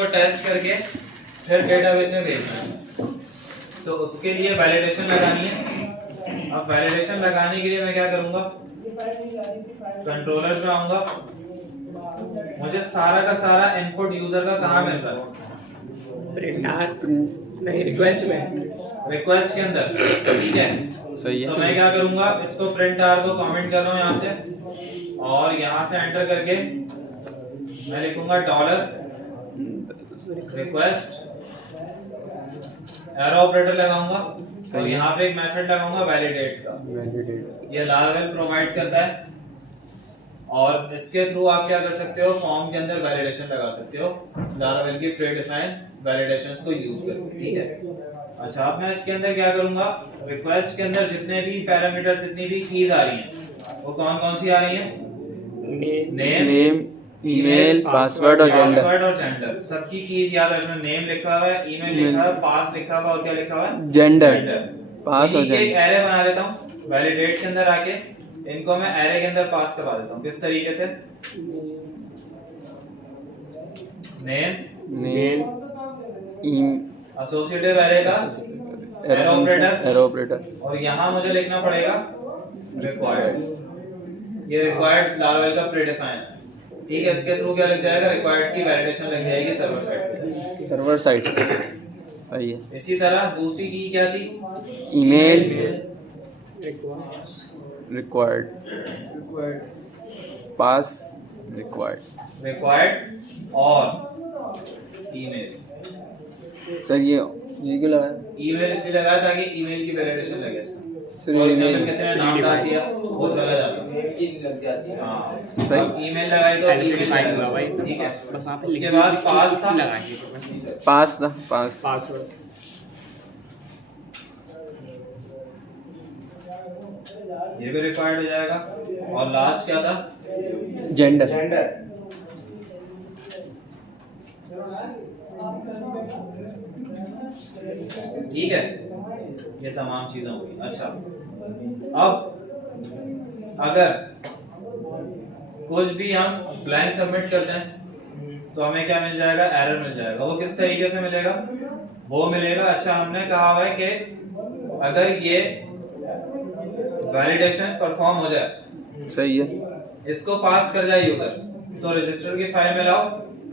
को टेस्ट करके फिर डेटाबेस में भेजना है, तो उसके लिए वैलिडेशन लगानी है। अब वैलिडेशन लगाने के लिए मैं क्या करूंगा, कंट्रोलर्स में आऊंगा, मुझे सारा का सारा इनपुट यूजर का कहाँ मिल रहा है, नहीं रिक्वेस्ट में, रिक्वेस्ट के अंदर, ठीक है। सही है। तो मैं क्या करूंगा, इसको प्रिंट आर को कमेंट कर रहा हूँ यहाँ से, और यहाँ से एंटर करके मैं लिखूंगा डॉलर रिक्वेस्ट, एरो ऑपरेटर लगाऊंगा, और यहाँ पे एक मेथड लगाऊंगा वैलिडेट का। ये लारावेल प्रोवाइड करता है, और इसके थ्रू आप क्या कर सकते हो, फॉर्म के अंदर वैलिडेशन लगा सकते हो लारावेल की प्री डिफाइन वैलिडेशंस को यूज करके, ठीक है। अच्छा, अब मैं इसके अंदर क्या करूंगा, रिक्वेस्ट के अंदर जितने भी पैरामीटर्स, जितनी भी कीज आ रही हैं, वो कौन कौन सी आ रही हैं, नेम, ईमेल, पासवर्ड और जेंडर। सबकी कीज याद रखना, नेम लिखा हुआ है, ईमेल लिखा हुआ है, पास लिखा हुआ है, और क्या लिखा हुआ है, जेंडर, पास और एक एरे बना लेता हूँ वैलिडेट के अंदर आके, इनको मैं एरे के अंदर पास करवा देता हूँ। किस तरीके से, नेम एसोसिएटिव एरे का एरो ऑपरेटर, और यहाँ मुझे लिखना पड़ेगा रिक्वायर्ड। ये रिक्वायर्ड लारावेल का प्रीडिफाइन, ठीक है। इसके थ्रू क्या लग जाएगा, रिक्वायर्ड की वैलिडेशन लग जाएगी सर्वर साइड पे, सर्वर साइड। सही है। इसी तरह दूसरी की क्या थी, ईमेल रिक्वायर्ड, पास रिक्वायर्ड और ईमेल। सर ये क्यों लगाया? ईमेल इसलिए लगाया ताकि ईमेल की वैलिडेशन लगे इसमें, सर और ईमेल जब किसी ने नाम डाल दिया वो चला जाता है, लग जाती है। हाँ सही। ईमेल लगाई तो ईमेल लगा, ठीक है। उसके बाद पास था, पासवर्ड ये भी रिक्वायर्ड हो जाएगा, और लास्ट क्या था, जेंडर। ठीक है। ये तमाम चीजें होगी। अच्छा, अब अगर कुछ भी हम ब्लैंक सबमिट करते हैं तो हमें क्या मिल जाएगा, एरर मिल जाएगा। वो किस तरीके से मिलेगा, वो मिलेगा, अच्छा हमने कहा हुआ है कि अगर ये वैलिडेशन परफॉर्म हो जाए, सही है। इसको पास कर जाए यूजर, तो रजिस्टर की फाइल में लाओ,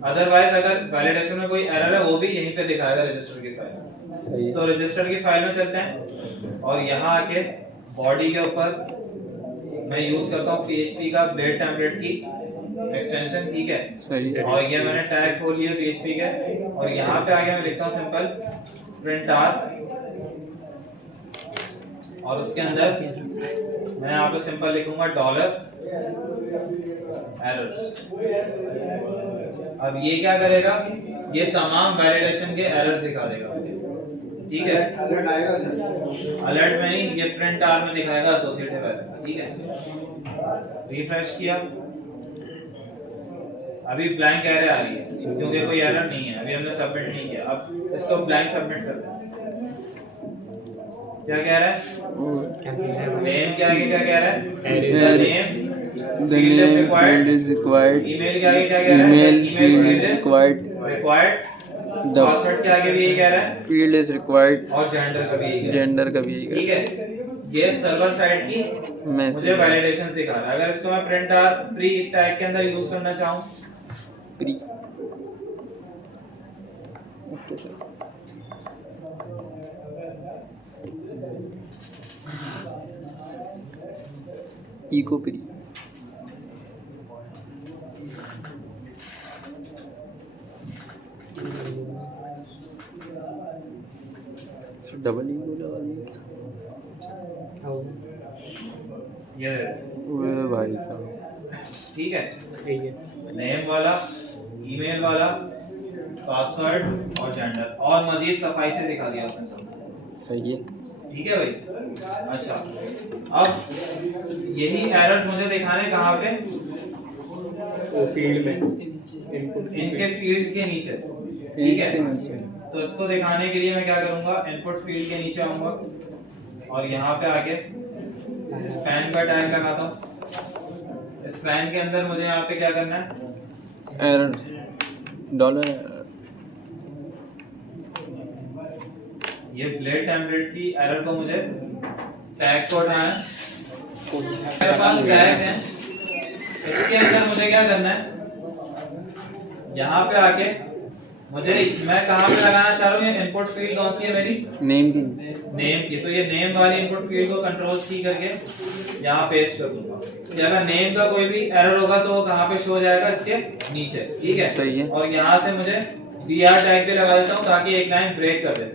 अदरवाइज अगर वैलिडेशन में कोई एरर है वो भी यहीं पे दिखाएगा रजिस्टर की फाइल। सही है। तो रजिस्टर की फाइल में चलते हैं, और यहाँ आके बॉडी के ऊपर मैं यूज करता हूँ PHP का ब्लेड टेम्पलेट की एक्सटेंशन, ठीक है। सही है। और ये मैंने टैग खोल लिया PHP के, और यहाँ पे आगे मैं लिखता हूँ सिंपल प्रिंट आर, और उसके अंदर मैं यहाँ पे सिंपल लिखूंगा डॉलर एरर्स। अब ये क्या करेगा, ये तमाम वैलिडेशन के एरर्स दिखा देगा, ठीक है। अलर्ट आएगा सर, अलर्ट में नहीं, ये प्रिंट आर में दिखाएगा एसोसिएटिव एरर, ठीक है। रिफ्रेश किया, अभी ब्लैंक एरर आ रही है क्योंकि कोई एरर नहीं है, अभी हमने सबमिट नहीं किया। अब इसको ब्लैंक सबमिट करते हैं। क्या कह रहा है, नेम के आगे क्या कह रहा है, name The name field is required. Email के आगे क्या कह रहा है, Email field is required. Required. The password के आगे भी यही कह रहा है, field is required. और जेंडर का भी यही कह रहा है, जेंडर का भी यही ठीक है। ये सर्वर साइड की मुझे मैसेज वैलिडेशंस दिखा रहा है। अगर इसको मैं प्रिंट आर प्री टैग के अंदर यूज करना चाहूँ, प्री। Okay sir. इको प्री। डबल इको लगा दिया, ये ओए भाई साहब। ठीक है, नेम वाला, ईमेल वाला, पासवर्ड और जेंडर, और मजीद सफाई से दिखा दिया उसने सब, सही है। ठीक है भाई। अच्छा, अब यही एरर्स मुझे दिखाने कहाँ पे, फील्ड में, इनके फील्ड्स के नीचे, ठीक है। तो इसको दिखाने के लिए मैं क्या करूंगा, इनपुट फील्ड के नीचे आऊंगा, और यहाँ पे आके स्पैन का टैग लगाता हूँ। स्पैन के अंदर मुझे यहाँ पे क्या करना है, एरर, डॉलर ये ब्लेड टेम्पलेट की एरर को मुझे टैग को उठाना है। मेरे पास टैग्स हैं, इसके अंदर मुझे क्या करना है, यहाँ पे आके मुझे मैं कहाँ पे लगाना चाह रहा हूँ, ये इनपुट फील्ड कौन सी है मेरी, नेम की नेम की। तो ये नेम वाली इनपुट फील्ड को कंट्रोल सी करके यहाँ पेस्ट कर दूंगा कि अगर नेम का कोई भी एरर होगा तो वो कहाँ पे शो हो जाएगा, इसके नीचे। ठीक है, सही है। और यहाँ से मुझे dr टैग पे लगा देता हूँ ताकि एक लाइन ब्रेक कर दे।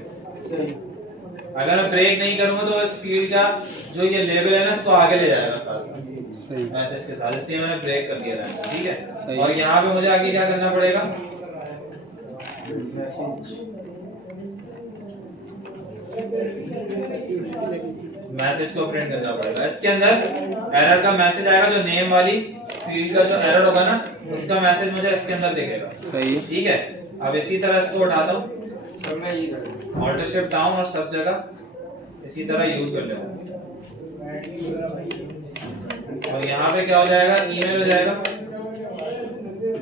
अगर मैं ब्रेक नहीं करूंगा तो इस फील्ड का जो ये लेवल है ना इसको आगे ले जाएगा साथ साथ सही मैसेज के साथ, इसलिए मैंने ब्रेक कर दिया था। ठीक है, सही। और यहाँ पे मुझे आगे क्या करना पड़ेगा, मैसेज को प्रिंट करना पड़ेगा। इसके अंदर एरर का मैसेज आएगा, जो नेम वाली फील्ड का जो एरर होगा ना उसका मैसेज मुझे इसके अंदर दिखेगा। सही है। ठीक है, अब इसी तरह इसको उठाता हूँ, ऑल्टर शिफ्ट डाउन और सब जगह इसी तरह यूज कर लेता हूँ। और यहाँ पे क्या हो जाएगा, ईमेल हो जाएगा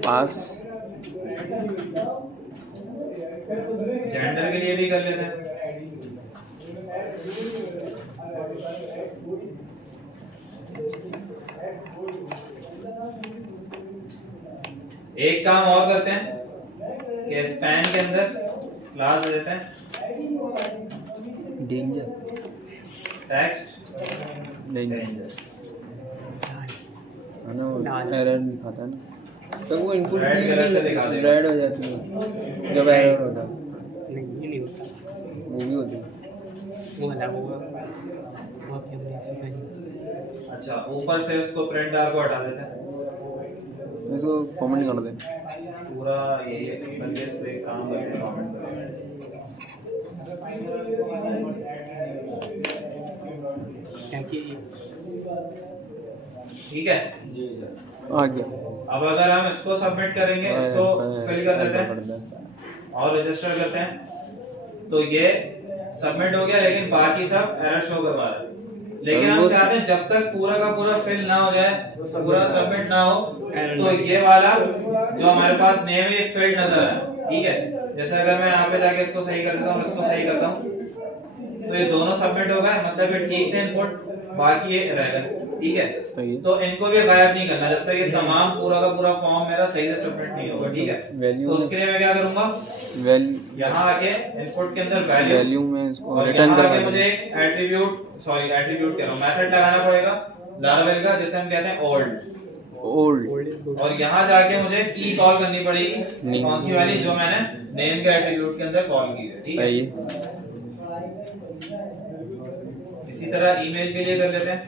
पास। जेंडर के लिए भी कर लेते हैं। एक काम और करते हैं कि स्पैन के अंदर क्लास दे देते हैं डेंजर टेक्स्ट डेंजर है ना, वो एरर दिखाता है ना, तो वो इनपुट Red color से दिखा देगा। रेड हो जाती है जब एरर होता है। नहीं, ये नहीं होता। वो भी होती है। वो वाला वो अभी हमने सीखा नहीं। अच्छा, ऊपर से उसको प्रिंट आर को हटा देते हैं, इसको कमेंट कर दे। पूरा यही है, बल्कि इस पे एक काम करते हैं, कमेंट करें। क्या कि ठीक है, जी सर। आ गया। अब अगर हम इसको सबमिट करेंगे, इसको फिल कर देते हैं और रजिस्टर करते हैं, तो ये सबमिट हो गया, लेकिन बाकी सब एरर शो करवा रहा है। लेकिन हम चाहते हैं जब तक पूरा का पूरा फिल ना हो जाए, पूरा सबमिट ना हो, तो ये वाला जो हमारे पास नेम है ये फील्ड नजर आए। ठीक है, जैसे अगर मैं यहाँ पे जाके इसको सही कर देता हूँ, इसको सही करता हूँ, तो ये दोनों सबमिट हो गए, मतलब ये ठीक थे इनपुट, बाकी ये रह गए। ठीक है, सही है। तो इनको भी गायब नहीं करना जब तक ये तमाम पूरा का पूरा फॉर्म मेरा सही से सबमिट नहीं होगा। ठीक है, तो उसके लिए मैं क्या करूंगा, यहाँ आके इनपुट के अंदर वैल्यू में इसको और रिटर्न यहाँ करवा आके मुझे एक एट्रीब्यूट कह रहा हूँ, मेथड लगाना पड़ेगा लारावेल का, जिसे हम कहते हैं ओल्ड। और यहाँ जाके मुझे की कॉल करनी पड़ेगी, कौन सी वाली, जो मैंने नेम के एट्रीब्यूट के अंदर कॉल की है। ठीक है, इसी तरह ईमेल के लिए कर लेते हैं,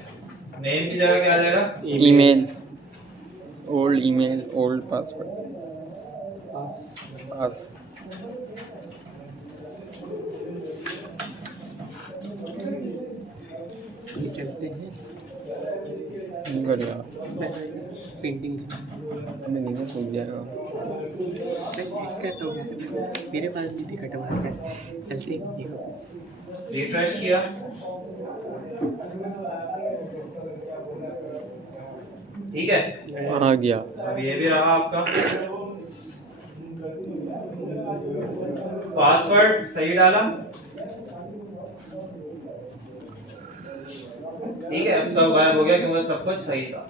नेम की जगह क्या आ जाएगा, ईमेल, ओल्ड पासवर्ड पास। ये चलते हैं नहीं करेगा, पेंटिंग हमें नहीं सूख जाएगा। कट हो गया, मेरे पास भी थी कटवा है, चलते हैं। रिफ्रेश किया, ठीक है, आ गया। अब ये भी रहा आपका पासवर्ड सही डाला। ठीक है, अब सब गायब हो गया क्योंकि सब कुछ सही था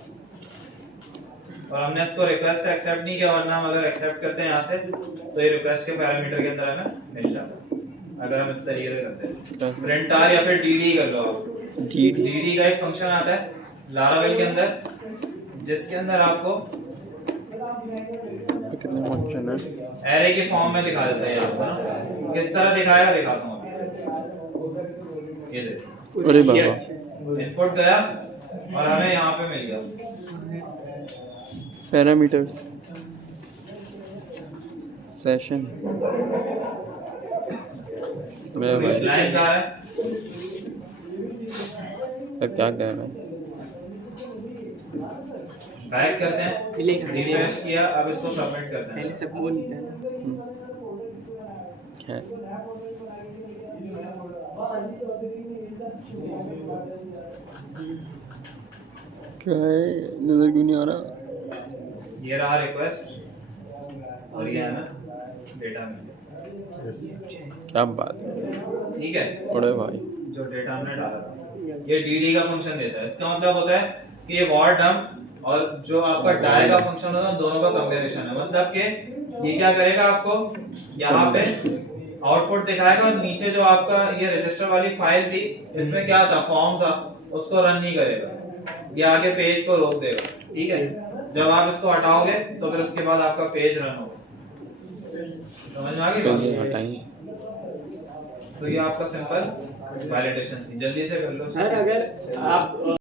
और हमने इसको रिक्वेस्ट से एक्सेप्ट नहीं किया, वरना हम अगर एक्सेप्ट करते हैं यहाँ से तो ये रिक्वेस्ट के पैरामीटर के अंदर हमें मिल जाता है। अगर हम इस तरीके से करते हैं, प्रिंट आर या फिर डीडी कर लो आप। डीडी का एक फंक्शन आता है लारावेल के अंदर, जिसके अंदर आपको कितने फंक्शन है, एरे के फॉर्म में दिखा देता है। यहाँ किस तरह दिखाएगा दिखाता हूँ अभी। ये देखो, अरे बाबा, इनपुट गया और हमें यहाँ पे मिल गया पैरामीटर्स सेशन मैं भाई लाइन कहाँ है, अब क्या कह रहा है। बैक करते हैं, रिफ्रेश किया, अब इसको सबमिट करते हैं। पहले सब वो नहीं था है क्या है, नजर क्यों नहीं आ रहा। ये रहा रिक्वेस्ट और ये है ना डेटा मिल गया। क्या बात है, ठीक है, बड़े भाई। जो डेटा हमने डाला था ये dd का फंक्शन देता है। इसका मतलब होता है कि ये var डम और जो आपका die का फंक्शन होता है दोनों का कॉम्बिनेशन है। मतलब कि ये क्या करेगा, आपको यहाँ पे आउटपुट दिखाएगा और नीचे जो आपका ये रजिस्टर वाली फाइल थी इसमें क्या था, फॉर्म था, उसको रन नहीं करेगा, ये आगे पेज को रोक देगा। ठीक है, जब आप इसको हटाओगे तो फिर उसके बाद आपका पेज रन होगा। समझ में आ गई? चलिए हटाएंगे। तो ये आपका सिंपल वैलिडेशन थी, जल्दी से कर लो सर अगर आप